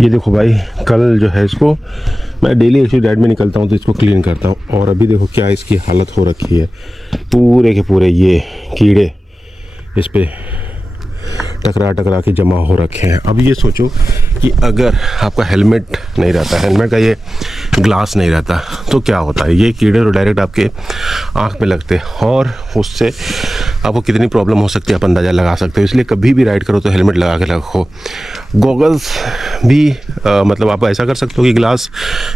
ये देखो भाई, कल जो है इसको मैं डेली एक्चुअली राइड में निकलता हूँ तो इसको क्लीन करता हूँ, और अभी देखो क्या इसकी हालत हो रखी है। पूरे के पूरे ये कीड़े इस पे टकरा के जमा हो रखे हैं। अब ये सोचो कि अगर आपका हेलमेट नहीं रहता, हेलमेट का ये ग्लास नहीं रहता तो क्या होता है। ये कीड़े तो डायरेक्ट आपके आँख में लगते हैं और उससे आपको कितनी प्रॉब्लम हो सकती है आप अंदाज़ा लगा सकते हो। इसलिए कभी भी राइड करो तो हेलमेट लगा के रखो। गॉगल्स भी मतलब आप ऐसा कर सकते हो कि ग्लास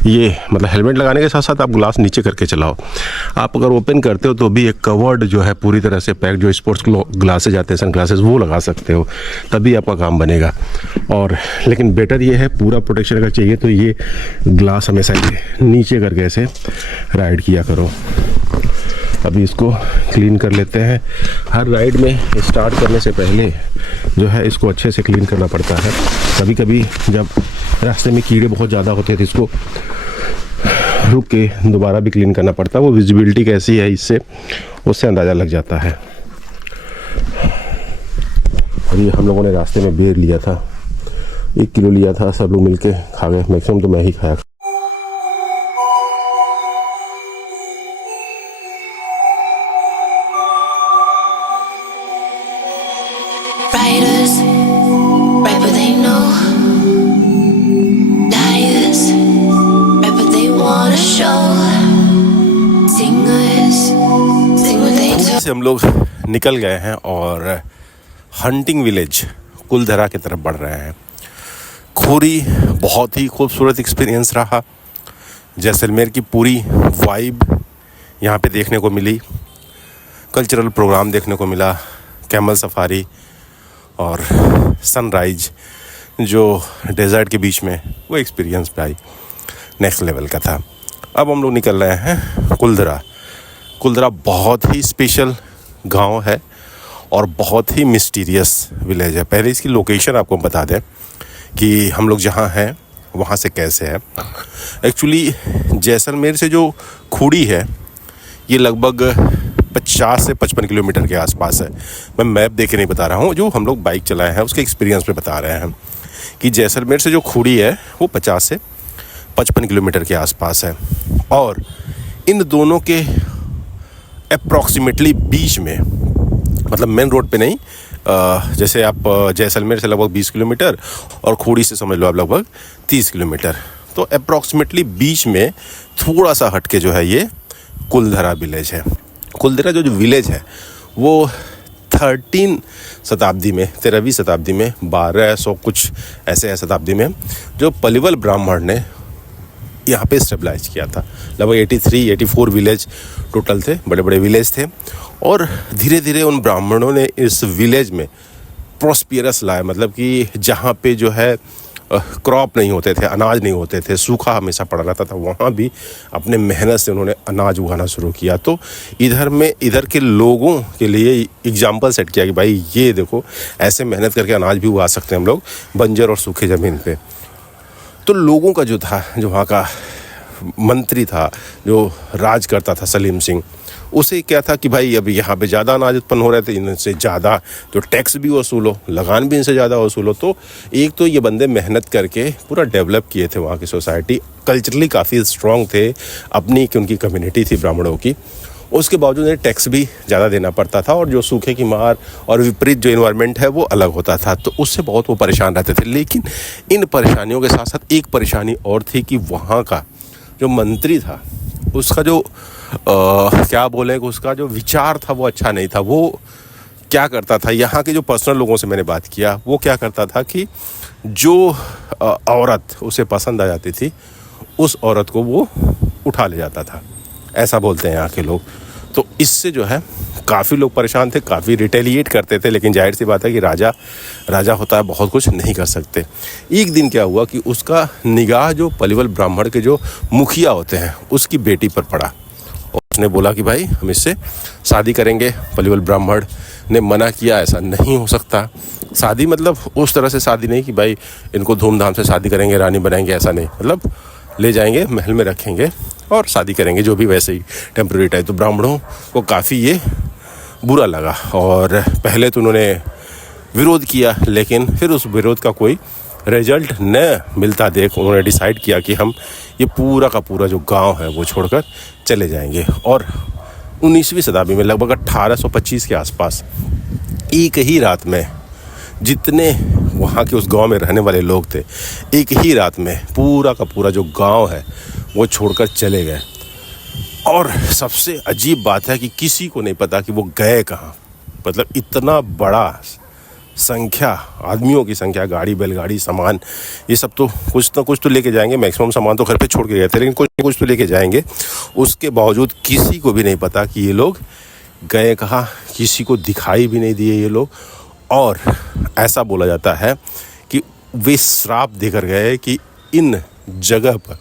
ये मतलब हेलमेट लगाने के साथ साथ आप ग्लास नीचे करके चलाओ। आप अगर ओपन करते हो तो भी एक कवर्ड जो है पूरी तरह से पैक, जो स्पोर्ट्स ग्लासेज आते हैं सन ग्लासेस, वो लगा सकते हो, तभी आपका काम बनेगा। और लेकिन बेटर ये है, पूरा प्रोटेक्शन अगर चाहिए तो ये ग्लास हमेशा नीचे करके ऐसे राइड किया करो। अभी इसको क्लीन कर लेते हैं। हर राइड में स्टार्ट करने से पहले जो है इसको अच्छे से क्लीन करना पड़ता है। कभी कभी जब रास्ते में कीड़े बहुत ज़्यादा होते हैं तो इसको रुक के दोबारा भी क्लीन करना पड़ता है। वो विजिबिलिटी कैसी है इससे, उससे अंदाज़ा लग जाता है। अभी हम लोगों ने रास्ते में बेर लिया था, 1 किलो लिया था, सब लोग मिलके खा गए। मैक्सिमम तो मैं ही खाया। Writers, write what they know. Liars, write what they wanna show. Singers, sing what they do. से हम लोग निकल गए हैं और हंटिंग विलेज कुलधरा की तरफ बढ़ रहे हैं। खोरी बहुत ही खूबसूरत एक्सपीरियंस रहा। जैसलमेर की पूरी वाइब यहाँ पे देखने को मिली। कल्चरल प्रोग्राम देखने को मिला, कैमल सफारी और सनराइज जो डेजर्ट के बीच में, वो एक्सपीरियंस भाई नेक्स्ट लेवल का था। अब हम लोग निकल रहे हैं कुलधरा। कुलधरा बहुत ही स्पेशल गांव है और बहुत ही मिस्टीरियस विलेज है। पहले इसकी लोकेशन आपको बता दें कि हम लोग जहाँ हैं वहाँ से कैसे है। एक्चुअली जैसलमेर से जो खूड़ी है ये लगभग 50 से 55 किलोमीटर के आसपास है। मैं मैप देख के नहीं बता रहा हूँ, जो हम लोग बाइक चलाए हैं उसके एक्सपीरियंस पे बता रहे हैं कि जैसलमेर से जो खूड़ी है वो 50 से 55 किलोमीटर के आसपास है। और इन दोनों के अप्रॉक्सीमेटली बीच में, मतलब मेन रोड पे नहीं, जैसे आप जैसलमेर से लगभग 20 किलोमीटर और खूड़ी से समझ लो आप लगभग 30 किलोमीटर, तो अप्रॉक्सीमेटली बीच में थोड़ा सा हट के जो है ये कुलधरा विलेज है। कुलधरा जो विलेज है वो 13वीं शताब्दी में, 13वीं शताब्दी में, 1200 कुछ ऐसे है शताब्दी में, जो पलिवल ब्राह्मण ने यहाँ पे स्टेबलाइज किया था। लगभग 84 विलेज टोटल थे, बड़े बड़े विलेज थे। और धीरे धीरे उन ब्राह्मणों ने इस विलेज में प्रॉस्पियरस लाया, मतलब कि जहाँ पे जो है क्रॉप नहीं होते थे, अनाज नहीं होते थे, सूखा हमेशा पड़ा रहता था, वहाँ भी अपने मेहनत से उन्होंने अनाज उगाना शुरू किया। तो इधर के लोगों के लिए एग्जाम्पल सेट किया कि भाई ये देखो, ऐसे मेहनत करके अनाज भी उगा सकते हैं हम लोग बंजर और सूखे ज़मीन पे। तो लोगों का जो था, जो वहाँ का मंत्री था, जो राज करता था सलीम सिंह, उसे क्या था कि भाई अभी यहाँ पे ज़्यादा अनाज उत्पन्न हो रहे थे, इनसे ज़्यादा तो टैक्स भी वसूलो, लगान भी इनसे ज़्यादा वसूलो। तो एक तो ये बंदे मेहनत करके पूरा डेवलप किए थे वहाँ की सोसाइटी, कल्चरली काफ़ी स्ट्रॉन्ग थे, अपनी उनकी कम्युनिटी थी ब्राह्मणों की। उसके बावजूद उन्हें टैक्स भी ज़्यादा देना पड़ता था और जो सूखे की मार और विपरीत जो इन्वायरमेंट है वो अलग होता था, तो उससे बहुत वो परेशान रहते थे। लेकिन इन परेशानियों के साथ साथ एक परेशानी और थी कि वहाँ का जो मंत्री था उसका जो क्या बोले, उसका जो विचार था वो अच्छा नहीं था। वो क्या करता था, यहाँ के जो पर्सनल लोगों से मैंने बात किया, वो क्या करता था कि जो औरत उसे पसंद आ जाती थी उस औरत को वो उठा ले जाता था, ऐसा बोलते हैं यहाँ के लोग। तो इससे जो है काफ़ी लोग परेशान थे, काफ़ी रिटेलिएट करते थे। लेकिन जाहिर सी बात है कि राजा होता है, बहुत कुछ नहीं कर सकते। एक दिन क्या हुआ कि उसका निगाह जो पलिवल ब्राह्मण के जो मुखिया होते हैं उसकी बेटी पर पड़ा और उसने बोला कि भाई हम इससे शादी करेंगे। पलिवल ब्राह्मण ने मना किया, ऐसा नहीं हो सकता। शादी मतलब उस तरह से शादी नहीं कि भाई इनको धूमधाम से शादी करेंगे, रानी बनाएंगे, ऐसा नहीं, मतलब ले जाएंगे, महल में रखेंगे और शादी करेंगे, जो भी वैसे ही टेम्प्रेरी टाइप। तो ब्राह्मणों को काफ़ी ये बुरा लगा और पहले तो उन्होंने विरोध किया, लेकिन फिर उस विरोध का कोई रिजल्ट न मिलता देख उन्होंने डिसाइड किया कि हम ये पूरा का पूरा जो गांव है वो छोड़कर चले जाएंगे। और 19वीं शताब्दी में लगभग 1825 के आसपास एक ही रात में जितने वहाँ के उस गांव में रहने वाले लोग थे, एक ही रात में पूरा का पूरा जो गांव है वो छोड़कर चले गए। और सबसे अजीब बात है कि किसी को नहीं पता कि वो गए कहाँ। मतलब इतना बड़ा संख्या, आदमियों की संख्या, गाड़ी बैलगाड़ी सामान, ये सब तो कुछ ना कुछ तो लेके जाएंगे। मैक्सिमम सामान तो घर पे छोड़ के गए थे, लेकिन कुछ ना कुछ तो लेके जाएंगे। उसके बावजूद किसी को भी नहीं पता कि ये लोग गए कहाँ, किसी को दिखाई भी नहीं दिए ये लोग। और ऐसा बोला जाता है कि वे श्राप देकर गए कि इन जगह पर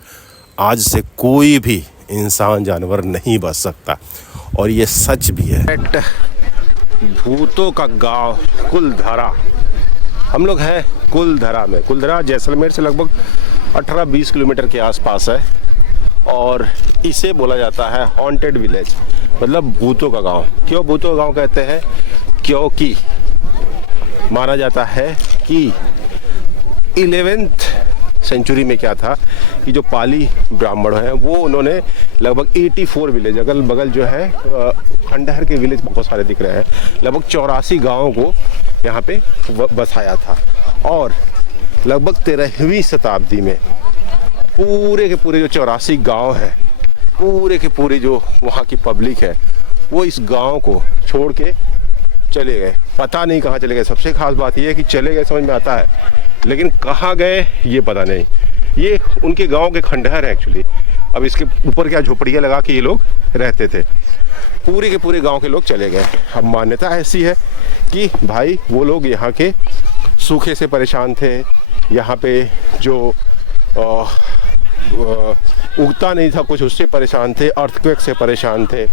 आज से कोई भी इंसान जानवर नहीं बच सकता। और ये सच भी है। भूतों का गांव कुलधरा, हम लोग हैं कुलधरा में। कुलधरा जैसलमेर से लगभग 18-20 किलोमीटर के आसपास है और इसे बोला जाता है हॉन्टेड विलेज, मतलब भूतों का गांव। क्यों भूतों का गांव कहते हैं? क्योंकि माना जाता है कि 11th सेंचुरी में क्या था कि जो पाली ब्राह्मण हैं वो उन्होंने लगभग 84 विलेज, अगल बगल जो है खंडहर के विलेज बहुत सारे दिख रहे हैं, लगभग 84 गाँवों को यहाँ पे बसाया था। और लगभग 13वीं शताब्दी में पूरे के पूरे जो 84 गांव हैं, पूरे के पूरे जो वहाँ की पब्लिक है वो इस गांव को छोड़ के चले गए। पता नहीं कहाँ चले गए। सबसे खास बात ये है कि चले गए समझ में आता है, लेकिन कहाँ गए ये पता नहीं। ये उनके गांव के खंडहर है एक्चुअली। अब इसके ऊपर क्या झोपड़ियाँ लगा के ये लोग रहते थे। पूरे के पूरे गांव के लोग चले गए। अब मान्यता ऐसी है कि भाई वो लोग यहाँ के सूखे से परेशान थे, यहाँ पे जो उगता नहीं था कुछ उससे परेशान थे, अर्थक्वेक से परेशान थे,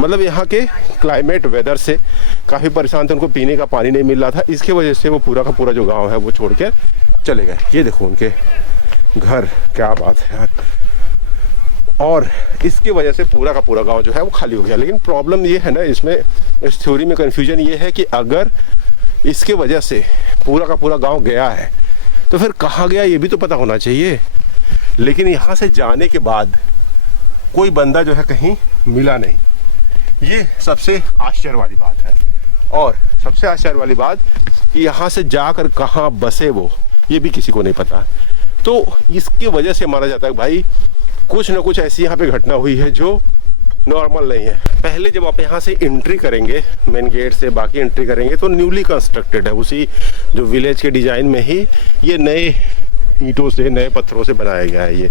मतलब यहाँ के क्लाइमेट वेदर से काफ़ी परेशान थे। उनको पीने का पानी नहीं मिल रहा था, इसके वजह से वो पूरा का पूरा जो गांव है वो छोड़ के चले गए। ये देखो उनके घर, क्या बात है यार। और इसकी वजह से पूरा का पूरा गांव जो है वो खाली हो गया। लेकिन प्रॉब्लम ये है ना, इसमें इस थ्योरी में कन्फ्यूजन ये है कि अगर इसके वजह से पूरा का पूरा गाँव गया है तो फिर कहाँ गया ये भी तो पता होना चाहिए। लेकिन यहाँ से जाने के बाद कोई बंदा जो है कहीं मिला नहीं। ये सबसे आश्चर्य वाली बात है। और सबसे आश्चर्य वाली बात कि यहाँ से जाकर कहाँ बसे वो, ये भी किसी को नहीं पता। तो इसकी वजह से माना जाता है भाई कुछ ना कुछ ऐसी यहाँ पे घटना हुई है जो नॉर्मल नहीं है। पहले जब आप यहाँ से एंट्री करेंगे मेन गेट से, बाकी एंट्री करेंगे तो न्यूली कंस्ट्रक्टेड है, उसी जो विलेज के डिज़ाइन में ही ये नए ईंटों से, नए पत्थरों से बनाया गया है। ये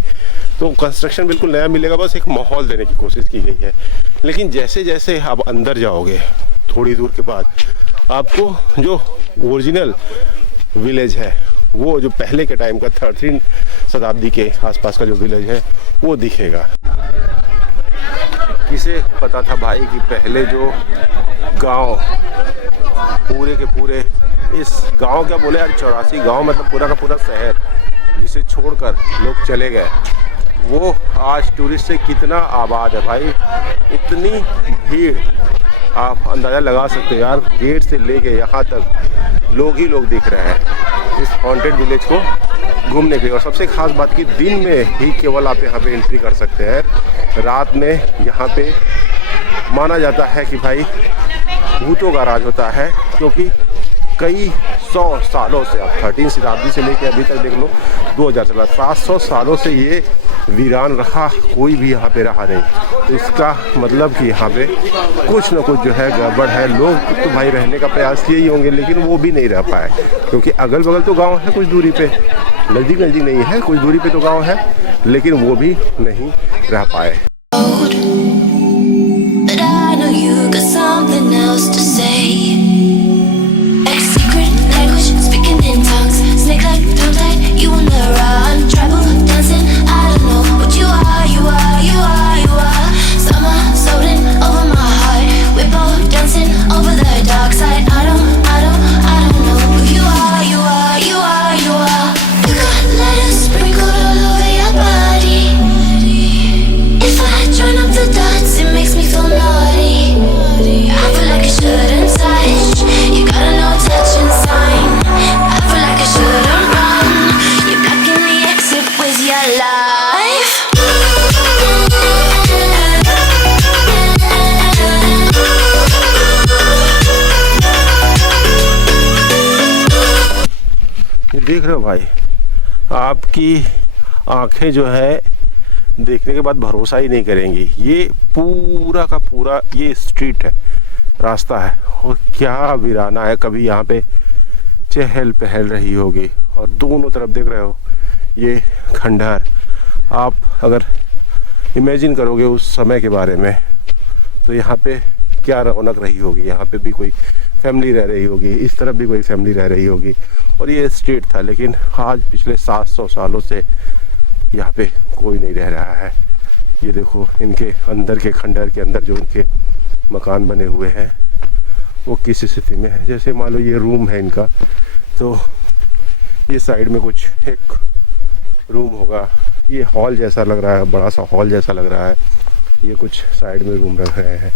तो कंस्ट्रक्शन बिल्कुल नया मिलेगा, बस एक माहौल देने की कोशिश की गई है। लेकिन जैसे जैसे आप अंदर जाओगे थोड़ी दूर के बाद आपको जो ओरिजिनल विलेज है, वो जो पहले के टाइम का 13वीं शताब्दी के आसपास का जो विलेज है वो दिखेगा। किसे पता था भाई कि पहले जो गांव पूरे के पूरे, इस गांव क्या बोले यार, 84 गांव मतलब पूरा का पूरा शहर जिसे छोड़कर लोग चले गए, वो आज टूरिस्ट से कितना आबाद है भाई। इतनी भीड़ आप अंदाज़ा लगा सकते हो यार। गेट से लेके यहाँ तक लोग ही लोग दिख रहे हैं इस हॉन्टेड विलेज को घूमने के लिए। और सबसे खास बात कि दिन में ही केवल आप यहाँ पे एंट्री कर सकते हैं। रात में यहाँ पे माना जाता है कि भाई भूतों का राज होता है, क्योंकि कई 100 सालों से, आप 13वीं शताब्दी से लेकर अभी तक देख लो 2000 700 सालों से ये वीरान रहा, कोई भी यहाँ पे रहा नहीं। तो इसका मतलब कि यहाँ पे कुछ ना कुछ जो है गड़बड़ है। लोग तो भाई रहने का प्रयास किए ही होंगे, लेकिन वो भी नहीं रह पाए, क्योंकि अगल बगल तो गांव है कुछ दूरी पे, नज़दीक नहीं है, कुछ दूरी पे तो गांव है, लेकिन वो भी नहीं रह पाए। But I know you got something else to say. A secret language, speaking in tongues, snake like tongue tied, you on the run, travel, dancing. I don't know what you are, you are, you are, you are. Summer floating over my heart, we're both dancing over the dark side. I don't know who you are, you are, you are, you are. You got letters sprinkled all over your body. If I देख रहे हो भाई, आपकी आंखें जो है देखने के बाद भरोसा ही नहीं करेंगी। ये पूरा का पूरा ये स्ट्रीट है, रास्ता है, और क्या वीराना है। कभी यहाँ पे चहल पहल रही होगी, और दोनों तरफ देख रहे हो ये खंडहर। आप अगर इमेजिन करोगे उस समय के बारे में तो यहाँ पे क्या रौनक रही होगी। यहाँ पे भी कोई फैमिली रह रही होगी, इस तरफ भी कोई फैमिली रह रही होगी, और ये स्ट्रीट था। लेकिन आज पिछले 700 सालों से यहाँ पे कोई नहीं रह रहा है। ये देखो इनके अंदर के खंडहर के अंदर जो उनके मकान बने हुए हैं वो किस स्थिति में है। जैसे मान लो ये रूम है इनका, तो ये साइड में कुछ एक रूम होगा। ये हॉल जैसा लग रहा है, बड़ा सा हॉल जैसा लग रहा है। ये कुछ साइड में रूम रख रहे हैं।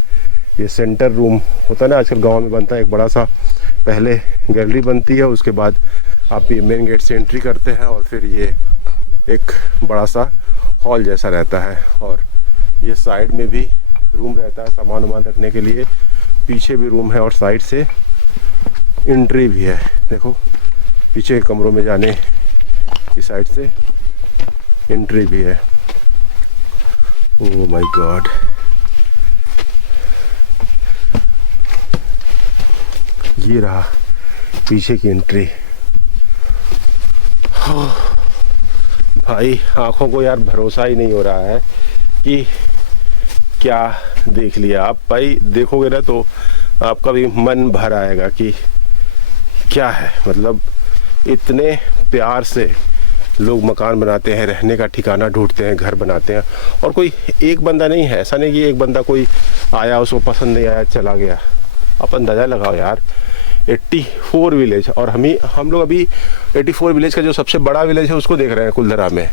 ये सेंटर रूम होता है ना, आजकल गांव में बनता है, एक बड़ा सा पहले गैलरी बनती है, उसके बाद आप ये मेन गेट से एंट्री करते हैं, और फिर ये एक बड़ा सा हॉल जैसा रहता है। और ये साइड में भी रूम रहता है सामान वामान रखने के लिए, पीछे भी रूम है, और साइड से एंट्री भी है। देखो पीछे के कमरों में जाने की साइड से एंट्री भी है। ओह माय गॉड, ये रहा पीछे की एंट्री। भाई आंखों को यार भरोसा ही नहीं हो रहा है कि क्या देख लिया। आप भाई देखोगे ना तो आपका भी मन भर आएगा कि क्या है। मतलब इतने प्यार से लोग मकान बनाते हैं, रहने का ठिकाना ढूंढते हैं, घर बनाते हैं। और कोई एक बंदा नहीं है, ऐसा नहीं कि एक बंदा कोई आया उसको पसंद नहीं आया चला गया। आप अंदाज़ा लगाओ यार, 84 विलेज, और हम लोग अभी 84 विलेज का जो सबसे बड़ा विलेज है उसको देख रहे हैं कुलधरा में।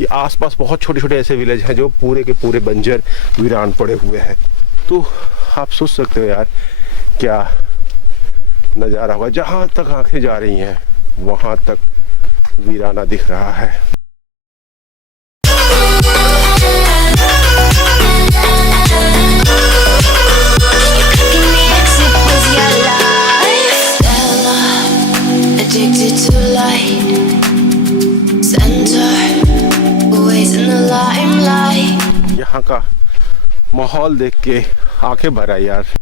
ये आसपास बहुत छोटे छोटे ऐसे विलेज हैं जो पूरे के पूरे बंजर वीरान पड़े हुए हैं। तो आप सोच सकते हो यार क्या नज़ारा होगा। जहाँ तक आंखें जा रही हैं वहाँ तक वीराना दिख रहा है। Addicted to light, center, always in the limelight. यहाँ का माहौल देख के आंखें भर आई यार।